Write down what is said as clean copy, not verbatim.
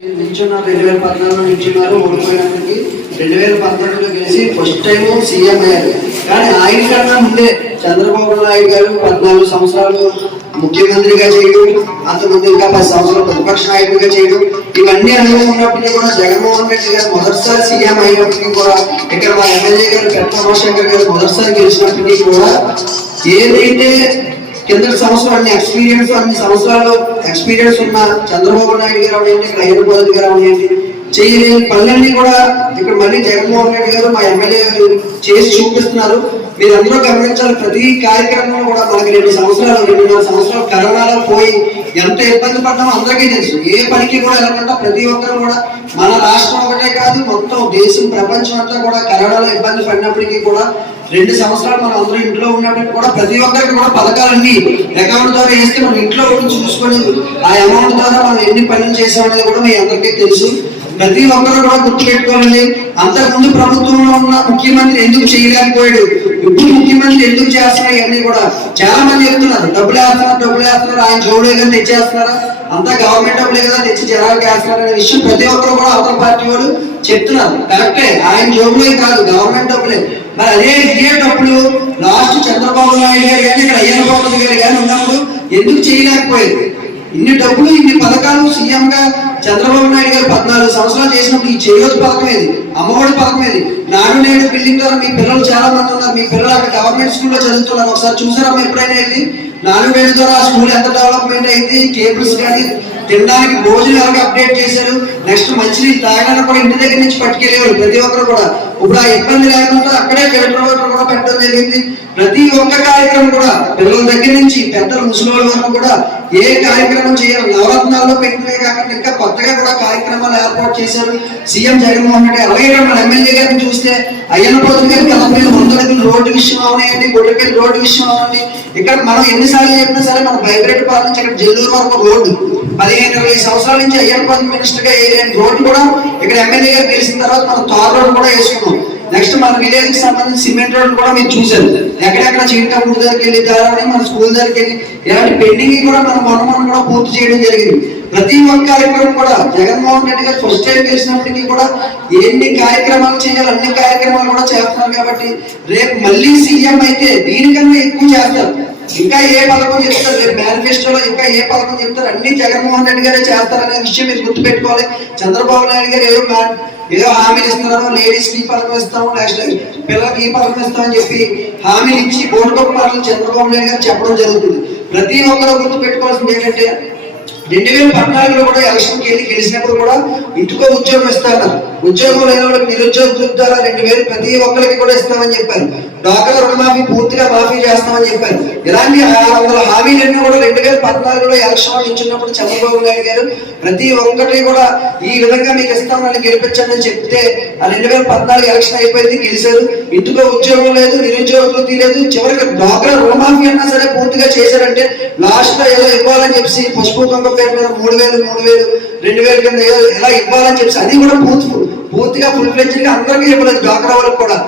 నిల్చున్నారు 2014లో నిల్చున్నారు, ఓడిపోయినప్పటికీ 2014లో గెలిచి ఫస్ట్ టైం సీఎం అయ్యారు. కానీ ఆయన కన్నా ముందే చంద్రబాబు నాయుడు గారు 14 సంవత్సరాలు ముఖ్యమంత్రిగా చేయడం, అంతకుముందు ఇంకా 10 సంవత్సరాలు ప్రతిపక్ష నాయకుడిగా చేయడం, ఇవన్నీ అనుభవం ఉన్నప్పటికీ కూడా జగన్మోహన్ రెడ్డి గారు మొదటిసారి సీఎం అయినప్పటికీ కూడా ఇక్కడ మా ఎమ్మెల్యే గారు పెద్ద రాజశేఖర్ గారు మొదటిసారి గెలిచినప్పటికీ కూడా ఏదైతే కింద సంవత్సరం అన్ని సంవత్సరాలు ఎక్స్పీరియన్స్ ఉన్న చంద్రబాబు నాయుడు గారు అవనండి, హైదరాబాద్ గారు అవనండి, చేయలేని పనులన్నీ కూడా ఇక్కడ మళ్ళీ జగన్మోహన్ రెడ్డి గారు మా ఎమ్మెల్యే గారు చేసి చూపిస్తున్నారు. మీరందరూ గమనించాలి, ప్రతి కార్యక్రమంలో కూడా మనకి 2 సంవత్సరాలు 2.5 సంవత్సరాలు కరోనాలో పోయి ఎంత ఇబ్బంది పడ్డామో అందరికీ తెలుసు. ఏ పనికి కూడా వెళ్ళకుండా ప్రతి ఒక్కరు కూడా మన రాష్ట్రం ఒకటే కాదు మొత్తం దేశం ప్రపంచం అంతా కూడా కరోనాలో ఇబ్బంది పడినప్పటికీ కూడా 2 సంవత్సరాలు మనం అందరూ ఇంట్లో ఉన్నప్పటికీ కూడా ప్రతి ఒక్కరికి కూడా పథకాలన్నీ అకౌంట్ ద్వారా వేస్తే మనం ఇంట్లో ఉండి చూసుకొని ఆ అమౌంట్ ద్వారా మనం ఎన్ని పనులు చేసామనేది కూడా మీ అందరికీ తెలుసు. ప్రతి ఒక్కరు కూడా గుర్తుపెట్టుకోవాలి, అంతకుముందు ప్రభుత్వంలో ఉన్న ముఖ్యమంత్రి ఎందుకు చేయలేకపోయాడు, ఇప్పుడు ముఖ్యమంత్రి ఎందుకు చేస్తున్నారు, ఇవన్నీ కూడా చాలా మంది చెప్తున్నారు. డబ్బులు వేస్తున్నారు, ఆయన జోడే కదా తెచ్చేస్తున్నారా, అంతా గవర్నమెంట్ డబ్బులే కదా తెచ్చి జనాలకు వేస్తున్నారు అనే విషయం ప్రతి ఒక్కరు కూడా అవతల పార్టీ వాళ్ళు చెప్తున్నారు. కరెక్టే, ఆయన జోబులే కాదు గవర్నమెంట్ డబ్బులే. మరి అదే ఇదే డబ్బులు లాస్ట్ చంద్రబాబు నాయుడు గారు కానీ ఇక్కడ అయ్యన్న పాత్రుడు గారు కానీ ఉన్నప్పుడు ఎందుకు చేయలేకపోయారు? ఇన్ని డబ్బులు ఇన్ని పథకాలు సీఎం గా చంద్రబాబు నాయుడు గారు 14 సంవత్సరాలు చేసినప్పుడు ఈ చేయూత పథకం ఏది, అమ్మఒడి పథకం ఏది, నాడు నేడు బిల్డింగ్ ద్వారా మీ పిల్లలు చాలా మంది ఉన్నారు, మీ పిల్లలు అక్కడ గవర్నమెంట్ స్కూల్లో చదువుతున్నారు. ఒకసారి చూసారా ఎప్పుడైనా వెళ్ళి? నాడు నేడు ద్వారా ఆ స్కూల్ ఎంత డెవలప్మెంట్ అయింది, కేబుల్స్ కానీ తినడానికి భోజనం ఎవరికి అప్డేట్ చేశారు, నెక్స్ట్ మంచినీళ్ళు తాగడానికి కూడా ఇంటి దగ్గర నుంచి పట్టుకెళ్ళేవారు ప్రతి ఒక్కరు కూడా. ఇప్పుడు ఆ ఇబ్బంది లేకుండా అక్కడే జలప్రవాహం కూడా పెట్టడం జరిగింది. ప్రతి ఒక్క కార్యక్రమం కూడా పిల్లల దగ్గర నుంచి పెద్దల ముసలి వరకు కూడా ఏ కార్యక్రమం చేయాలి, నవరత్నాల్లో పెట్టినే కాకుండా ఇంకా కొత్తగా కూడా కార్యక్రమాలు ఏర్పాటు చేశారు సీఎం జగన్మోహన్ రెడ్డి. అలాగే మన ఎమ్మెల్యే గారిని చూస్తే అయ్యన్న పాత్రుడు గారు 40 రోడ్డు విషయం అవనండి, గుడ్డపల్లి రోడ్డు విషయం అవనండి. ఇక్కడ మనం ఎన్నిసార్లు చెప్పినా సరే మన భయపరేట పాలన నుంచి ఇక్కడ జల్లూరు వరకు రోడ్డు 15-20 సంవత్సరాల నుంచి అయ్యన్న పాత్రుడు మినిస్టర్ గా వేయలేని రోడ్డు కూడా ఇక్కడ ఎమ్మెల్యే గారు గెలిచిన తర్వాత మనం తార్ రోడ్డు కూడా వేసుకున్నాం. నెక్స్ట్ మన విలేజ్ కి సంబంధించి సిమెంట్ రోడ్ కూడా మీరు చూసారు. ఎక్కడెక్కడ చీటపూడి దగ్గరికి వెళ్ళి దాని మన స్కూల్ దగ్గరికి వెళ్ళి ఇలాంటి పెండింగ్ కూడా మనం మొన్న కూడా పూర్తి చేయడం జరిగింది. ప్రతి ఒక్క కార్యక్రమం కూడా జగన్మోహన్ రెడ్డి గారు ఫస్ట్ టైం చేసినప్పటికీ కూడా ఎన్ని కార్యక్రమాలు చేయాలి అన్ని కార్యక్రమాలు కూడా చేస్తున్నారు. కాబట్టి రేపు మళ్ళీ సీఎం అయితే దీనికన్నా ఎక్కువ చేస్తారు. ఇంకా ఏ పథకం చెప్తారు, రేపు మేనిఫెస్టోలో ఇంకా ఏ పథకం చెప్తారు, అన్ని జగన్మోహన్ రెడ్డి గారే చేస్తారనే విషయం మీరు గుర్తుపెట్టుకోవాలి. చంద్రబాబు నాయుడు గారు ఏదో హామీలు ఇస్తున్నారు, లేడీస్ కి పథకం ఇస్తాము, నెక్స్ట్ పిల్లలకి ఈ పథకం ఇస్తామని చెప్పి హామీలు ఇచ్చి గోడకొక మాటలు చంద్రబాబు నాయుడు గారు చెప్పడం జరుగుతుంది. ప్రతి ఒక్కరు గుర్తుపెట్టుకోవాల్సింది ఏంటంటే 2014లో కూడా ఎలక్షన్కి వెళ్ళి గెలిచినప్పుడు కూడా ఇంటికో ఉద్యోగం ఇస్తారు. ఉద్యోగం లేని వాళ్ళకి నిరుద్యోగ ద్వారా 2000 ప్రతి ఒక్కరికి కూడా ఇస్తామని చెప్పారు. డాక్టర్ రుణమాఫీ పూర్తిగా మాఫీ చేస్తామని చెప్పారు. ఇలాంటి 600 హామీలన్నీ కూడా 2014లో ఎలక్షన్ ఇచ్చినప్పుడు చంద్రబాబు నాయుడు గారు ప్రతి ఒక్కటి కూడా ఈ విధంగా మీకు ఇస్తామని గెలిపించండి అని చెప్తే ఆ 2014 ఎలక్షన్ అయిపోయింది, గెలిచారు. ఇంటికో ఉద్యోగం లేదు, నిరుద్యోగ వృత్తి లేదు, చివరికి డాక్టర్ రుణమాఫీ అన్నా సరే పూర్తిగా చేశారంటే లాస్ట్ లో ఏదో ఇవ్వాలని చెప్పి పసుపు కుంకుమ పేరు మీద 3000 2000 కింద ఎలా ఇవ్వాలని చెప్పి అది కూడా పూర్తిగా ఫుల్ ఫ్లెడ్జ్డ్ గా అందరికీ ఇవ్వలేదు డాక్టర్ వాళ్ళకి కూడా.